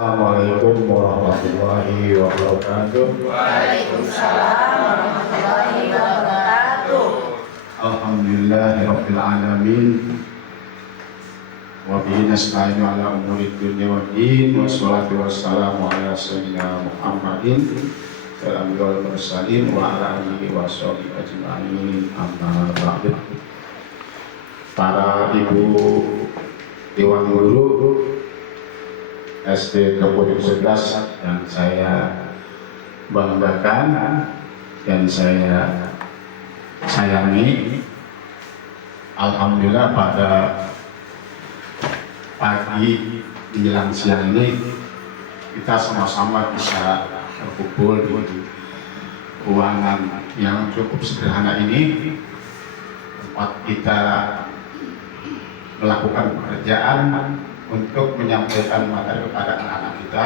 Assalamualaikum warahmatullahi wabarakatuh. Waalaikumsalam warahmatullahi wabarakatuh. Alhamdulillahirabbil alamin. Wa bihi nasta'inu ala umuri dunya waddin. Wassalatu wassalamu ala sayyidina Muhammadin wal mursalin wa ala alihi washabihi ajma'in. Amma ba'du. Para ibu dewan guru SD Kabupaten 11 yang saya banggakan dan saya sayangi, alhamdulillah pada pagi menjelang siang ini kita sama-sama bisa berkumpul di ruangan yang cukup sederhana ini, tempat kita melakukan pekerjaan untuk menyampaikan materi kepada anak-anak kita.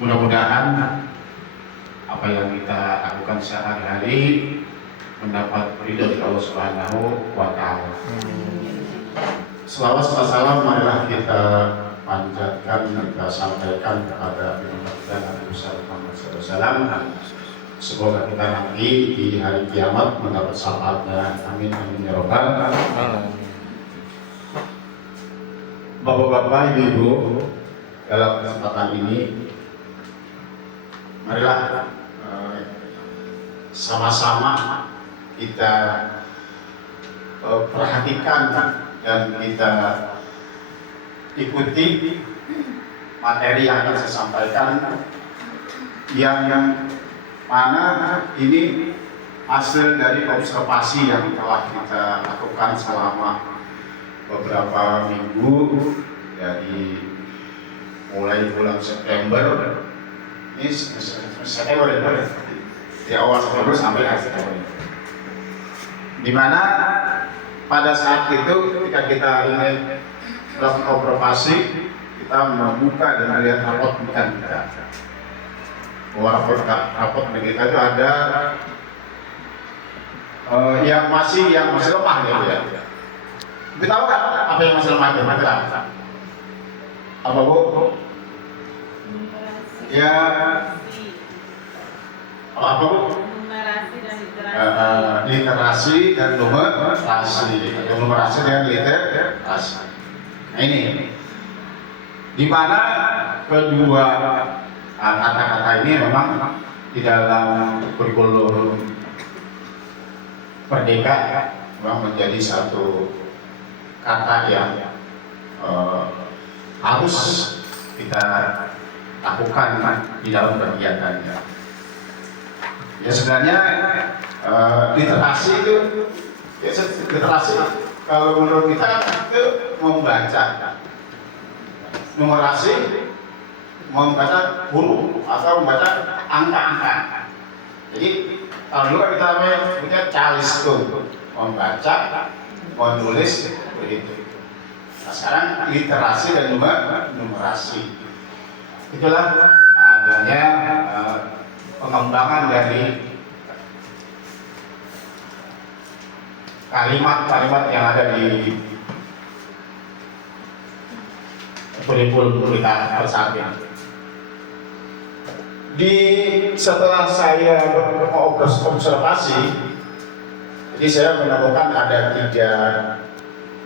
Mudah-mudahan apa yang kita lakukan sehari-hari mendapat ridho dari Allah Subhanahu wa Ta'ala. Selawat salam marilah kita panjatkan, kita sampaikan kepada kita Nabi Muhammad SAW. Semoga kita nanti di hari kiamat mendapat syafaatnya. Amin amin ya rabbal alamin. Bapak-bapak, ibu-ibu, dalam kesempatan ini marilah sama-sama kita perhatikan dan kita ikuti materi yang akan saya sampaikan, yang mana ini hasil dari observasi yang telah kita lakukan selama beberapa minggu, dari mulai bulan September ini, September di awal September sampai akhir September, di mana pada saat itu ketika kita ingin melakukan observasi, kita membuka dan melihat rapot kita. Bahwa rapot kita itu ada yang masih lemah gitu ya. Kita tahu kan apa yang masih lemah kita? Apa Bu? Ya, apa Bu? Literasi dan numerasi. Numerasi dan literasi. Nah ini, di mana kedua kata-kata ini memang di dalam kurikulum Merdeka memang menjadi satu kata yang harus kita lakukan di dalam kegiatannya. Ya sebenarnya literasi itu, literasi kalau menurut kita itu membaca, numerasi membaca huruf atau membaca angka-angka. Jadi kalau dulu kita punya calistung, membaca, menulis begitu. Nah, sekarang literasi dan numerasi. Itulah adanya pengembangan dari kalimat-kalimat yang ada di kurikulum kita saat ini. Setelah saya observasi, jadi saya menemukan ada 3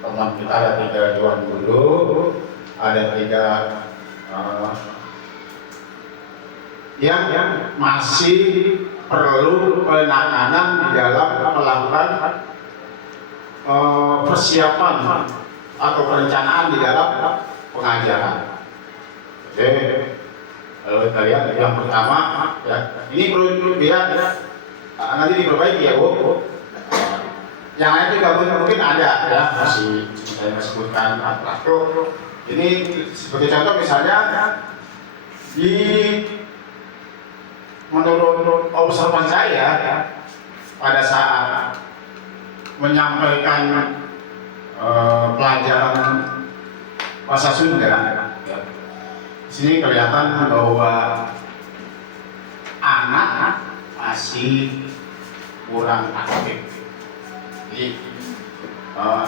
teman kita, ada 3 dewan guru, ada 3 yang masih perlu penanganan di dalam melakukan persiapan atau perencanaan di dalam pengajaran. Oke, kalau kita lihat yang pertama, ya, ini perlu biar nanti diperbaiki ya Bu. Yang lain juga mungkin ada ya, masih saya sebutkan atau ini sebagai contoh misalnya menurut observasi saya ya, pada saat menyampaikan pelajaran bahasa Sunda ya, sini kelihatan bahwa anak masih kurang aktif. Jadi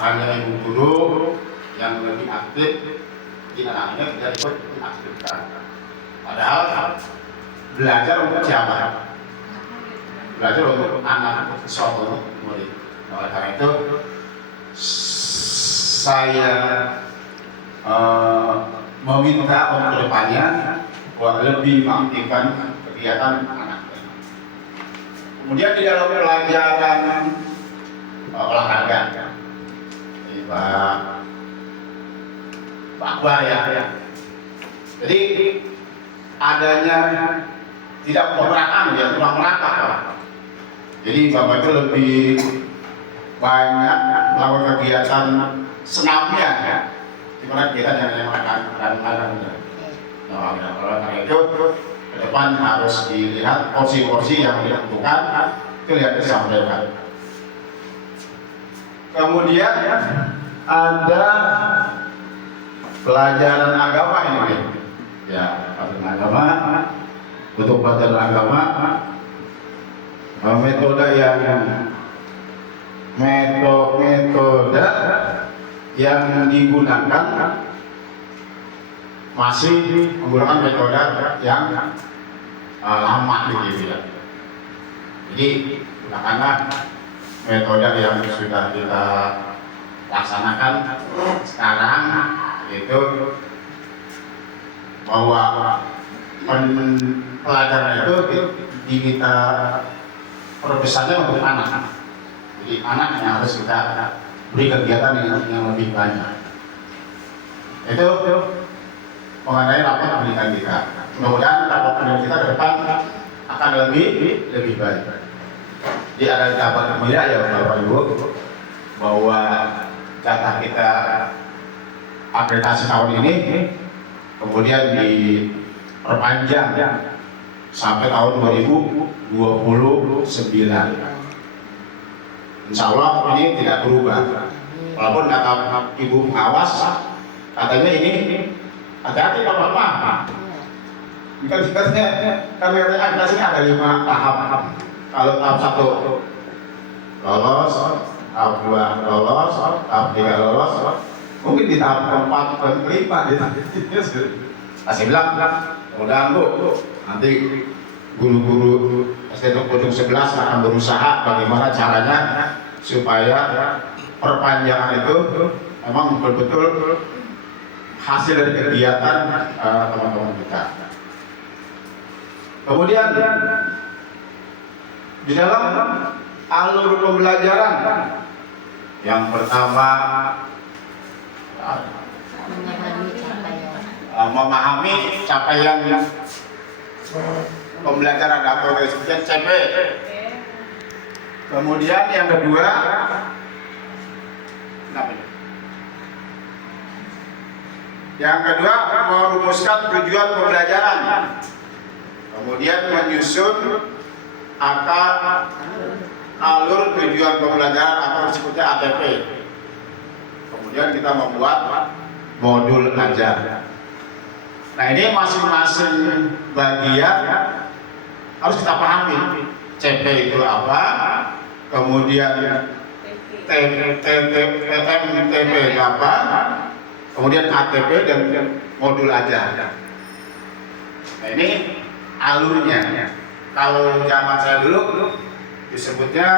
hanya ibu guru yang lebih aktif bikin anaknya tidak ikut aktivitas. Padahal belajar untuk siapa? Belajar untuk anak, untuk siswa, untuk murid. Nah, oleh karena itu saya meminta untuk kedepannya lebih mengaktifkan kegiatan anak. Kemudian di dalam pelajaran olahraga, Pak Akbar ya. Jadi adanya tidak pemerataan ya, kurang merata Pak. Jadi Bapak itu lebih banyak melakukan kegiatan senamnya ya, di mana kegiatan yang makan. Nah, oleh karena itu ke depan harus dilihat porsi-porsi yang dilakukan, itu lihat disampaikan. Kemudian ada pelajaran agama ini, ya pelajaran agama. Untuk pelajaran agama, metode yang digunakan masih menggunakan metode yang lama gitu ya. Jadi gunakanlah metode yang sudah kita laksanakan sekarang, itu bahwa pelajaran itu kita perbesarnya untuk anak. Jadi anak yang harus kita beri kegiatan yang lebih banyak. Itu mengenai rapat pendidikan kita. Mudah-mudahan rapat pendidikan kita ke depan akan lebih baik. Jadi ada kabar gembira ya Bapak Ibu, bahwa jatah kita akreditasi tahun ini kemudian diperpanjang sampai tahun 2029. Insya Allah ini tidak berubah. Walaupun kata Ibu pengawas, katanya ini hati-hati Bapak. Katanya akreditasi ada 5 tahap. Kalau tahap 1 lolos, tahap 2 lolos, tahap 3 lolos, mungkin di tahap 4 dan 5 masih bilang, mudah-mudahan Bu, nanti guru-guru SD Pojok 11 akan berusaha bagaimana caranya supaya perpanjangan itu memang betul-betul hasil dari kegiatan teman-teman kita. Kemudian di dalam alur pembelajaran yang pertama memahami capaian pembelajaran atau disebutnya CP. Kemudian yang kedua merumuskan tujuan pembelajaran. Kemudian menyusun alur tujuan pembelajaran atau disebutnya ATP. Kemudian kita membuat modul ajar. Nah, ini masing-masing bagian harus kita pahami. CP itu apa, kemudian TP itu apa, kemudian ATP dan modul ajar. Nah, ini alurnya. Kalau zaman saya dulu disebutnya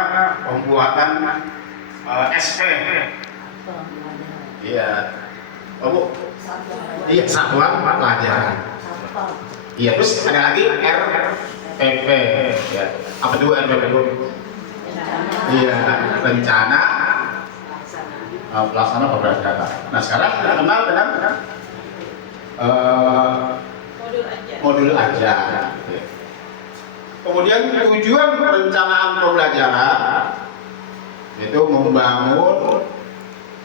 pembuatan SP. Iya. Oh, Bu. Iya, satuan pelajaran. Iya, terus ada lagi RPP. Ya. Apa itu RPP, Bu? Iya, rencana pelaksana pembelajaran data. Nah, sekarang kita kenal dengan modul ajar. Kemudian tujuan perencanaan pembelajaran itu membangun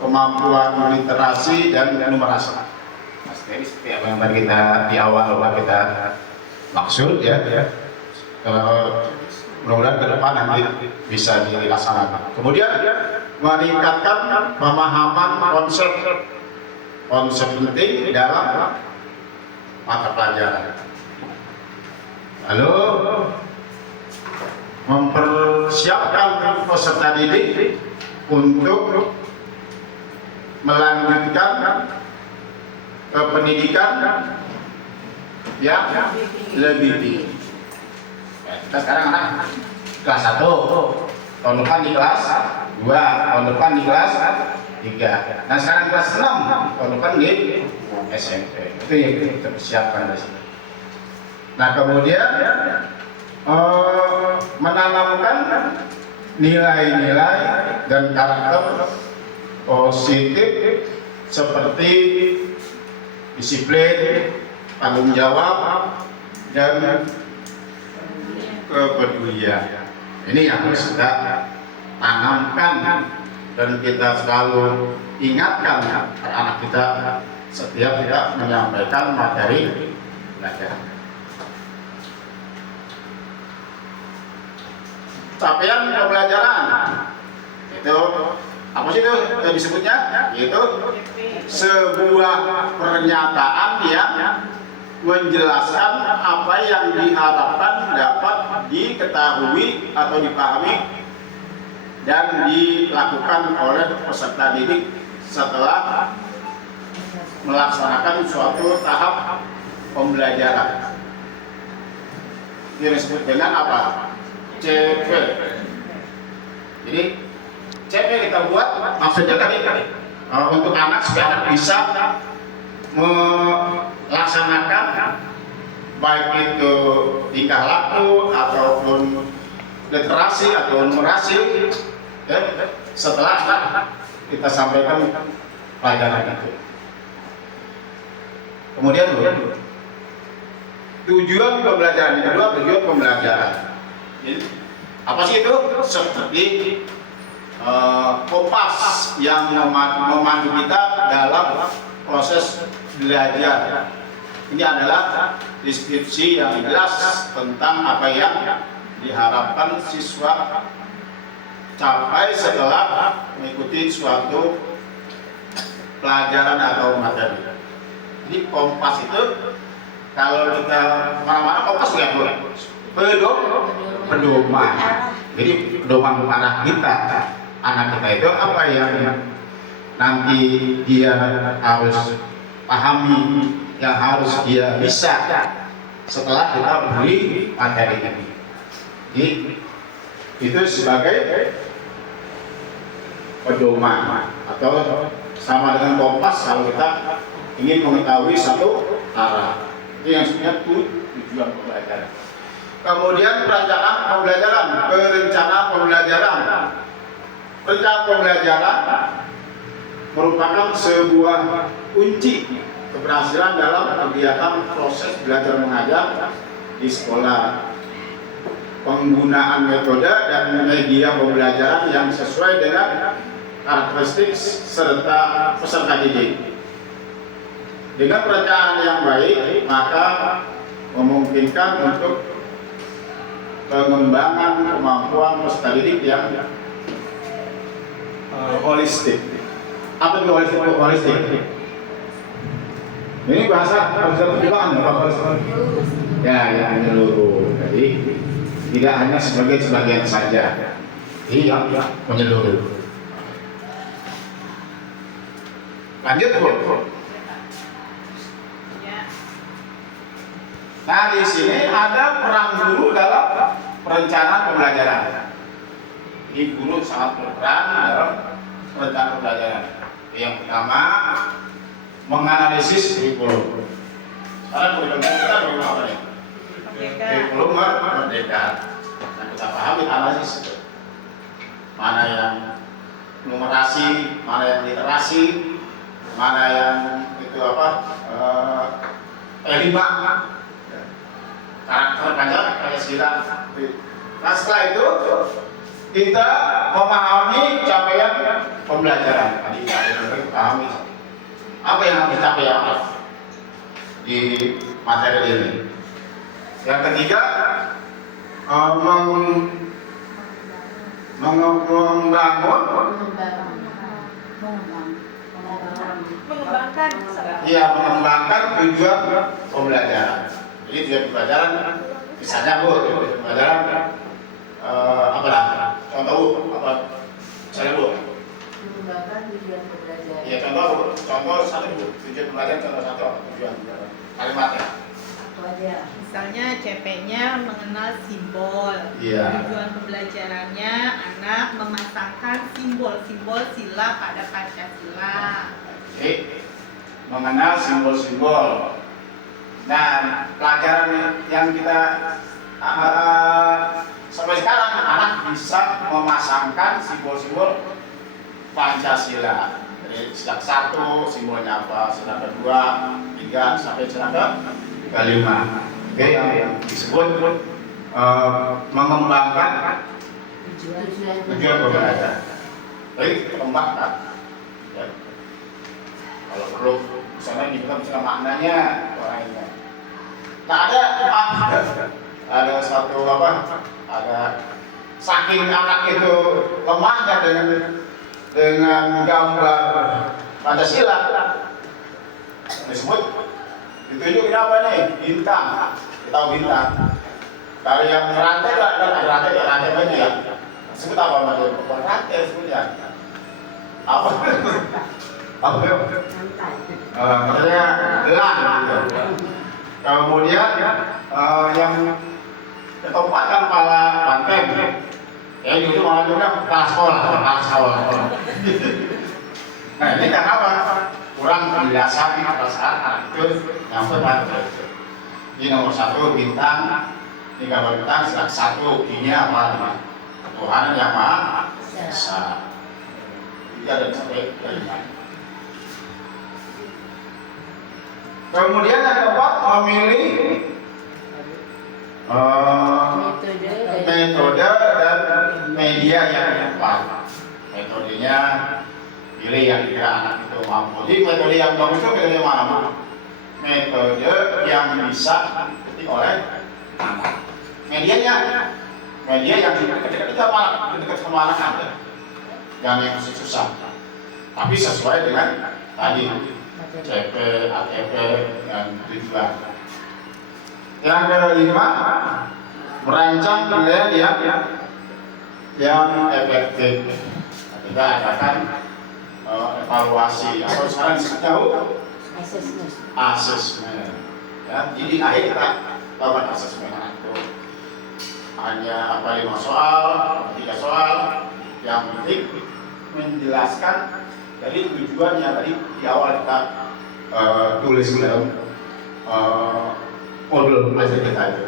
kemampuan literasi dan numerasi. Mas, ini seperti apa yang tadi kita di awal kita maksud ya. Mudah-mudahan ke depan nanti bisa dilaksanakan. Kemudian meningkatkan pemahaman konsep penting dalam mata pelajaran. Lalu mempersiapkan peserta didik untuk melanjutkan ke pendidikan yang lebih tinggi. Ya, kita sekarang anak kelas 1, tahun depan di kelas 2, tahun depan di kelas 3. Nah sekarang kelas 6, tahun depan di SMP. Itu yang kita persiapkan di sini. Nah kemudian menanamkan nilai-nilai dan karakter positif seperti disiplin, tanggung jawab, dan kepedulian. Ini yang harus kita tanamkan dan kita selalu ingatkan anak kita setiap kita menyampaikan materi belajar. Capaian pembelajaran itu apa sih itu disebutnya? Yaitu sebuah pernyataan yang menjelaskan apa yang diharapkan dapat diketahui atau dipahami dan dilakukan oleh peserta didik setelah melaksanakan suatu tahap pembelajaran. Ini disebut dengan apa? CV. Jadi CV kita buat maksudnya tadi untuk anak supaya anak bisa melaksanakan baik itu tingkah laku ataupun literasi atau numerasi ya, setelah kita sampaikan pelajaran itu. Kemudian tujuan pembelajaran yang kedua, tujuan pembelajaran. Jadi, apa sih itu? Seperti kompas yang memandu kita dalam proses belajar. Ini adalah deskripsi yang jelas tentang apa yang diharapkan siswa capai setelah mengikuti suatu pelajaran atau materi. Jadi kompas itu kalau kita mana-mana kompas nggak boleh. Pedoman. Jadi pedoman arah kita, anak kita itu apa yang nanti dia harus pahami, yang harus dia bisa setelah kita beri materi ini. Jadi itu sebagai pedoman atau sama dengan kompas kalau kita ingin mengetahui satu arah. Itu yang sebenarnya tujuan pembelajaran. Kemudian perencanaan pembelajaran, perencanaan pembelajaran. Rencana pembelajaran merupakan sebuah kunci keberhasilan dalam kegiatan proses belajar mengajar di sekolah. Penggunaan metode dan media pembelajaran yang sesuai dengan karakteristik serta peserta didik. Dengan perencanaan yang baik, maka memungkinkan untuk pengembangan kemampuan peserta didik yang holistik. Apa itu holistik? Ini bahasa perjuangan ya, menyeluruh. Jadi tidak hanya sebagian saja. Jadi yang menyeluruh. Lanjut, Bu. Nah, di sini ada peran guru dalam perencanaan pembelajaran. Jadi guru sangat berperan dalam perencanaan pembelajaran. Yang pertama, menganalisis kurikulum. Sekarang kurikulum kita bagaimana apa nih? Kurikulum merdeka. Nah, kita pahami analisis itu. Mana yang numerasi, mana yang literasi, mana yang itu apa? L5. Karakter Pancasila. Nah setelah itu kita memahami capaian pembelajaran. Tadi kita pahami apa yang harus dicapai di materi ini. Yang ketiga, mengembangkan tujuan pembelajaran. Jadi tujuan pembelajaran, misalnya Bu, tujuan pembelajaran apa lah? Contoh Bu, apa? Misalnya Bu, Mengembangkan tujuan pembelajaran. Ya contoh satu tujuan pembelajaran, contoh satu tujuan kalimatnya. Aku aja. Misalnya CP-nya mengenal simbol. Iya. Tujuan pembelajarannya anak memasangkan simbol-simbol sila pada Pancasila. Oke, mengenal simbol-simbol. Nah, pelajaran yang kita sampai sekarang anak bisa memasangkan simbol-simbol Pancasila. Jadi sila satu simbolnya apa, sila kedua, tiga sampai sila kelima. Oke, yang disebut mengembangkan tujuan pembelajaran. Jadi kita kembangkan. Ya. Kalau perlu, misalnya kita bisa maknanya orangnya. Nah ada satu ada saking anak itu lemahnya dengan gambar Pancasila disebut ditunjukin apa nih, bintang. Kita tahu bintang. Kalau yang rantai rantai banyak ya. Sebut apa namanya? Rantai sebutnya. Apa ya? Katanya gelang gitu. Kemudian yang ketopatkan kepala banteng. Ya itu malah juga kepala sekolah. Nah ini kan apa? Kurang menjelasan perasaan anak itu yang benar. Ini nomor satu bintang, ini gambar bintang satu, I-nya apa? Tuhan yang Maha Esa. Ini ada sampai kelima. Kemudian yang keempat memilih metode dan media yang tepat. Metodenya pilih yang kira anak itu mampu. Jadi metode yang bagus itu metode yang mana, Bu? Metode yang bisa diketik oleh anak. Medianya, media yang dekat-dekat sama anak ada. Yang susah. Tapi sesuai dengan tadi CP, ATP, dan tujuan. Yang kelima, merancang pilihan yang efektif. Kita adakan evaluasi atau sekarang disebut asesmen. Ya, jadi akhir kita lakukan asesmen itu hanya 5 soal, 3 soal. Yang penting menjelaskan dari tujuannya tadi di awal kita tulis dalam modul belajar kita itu.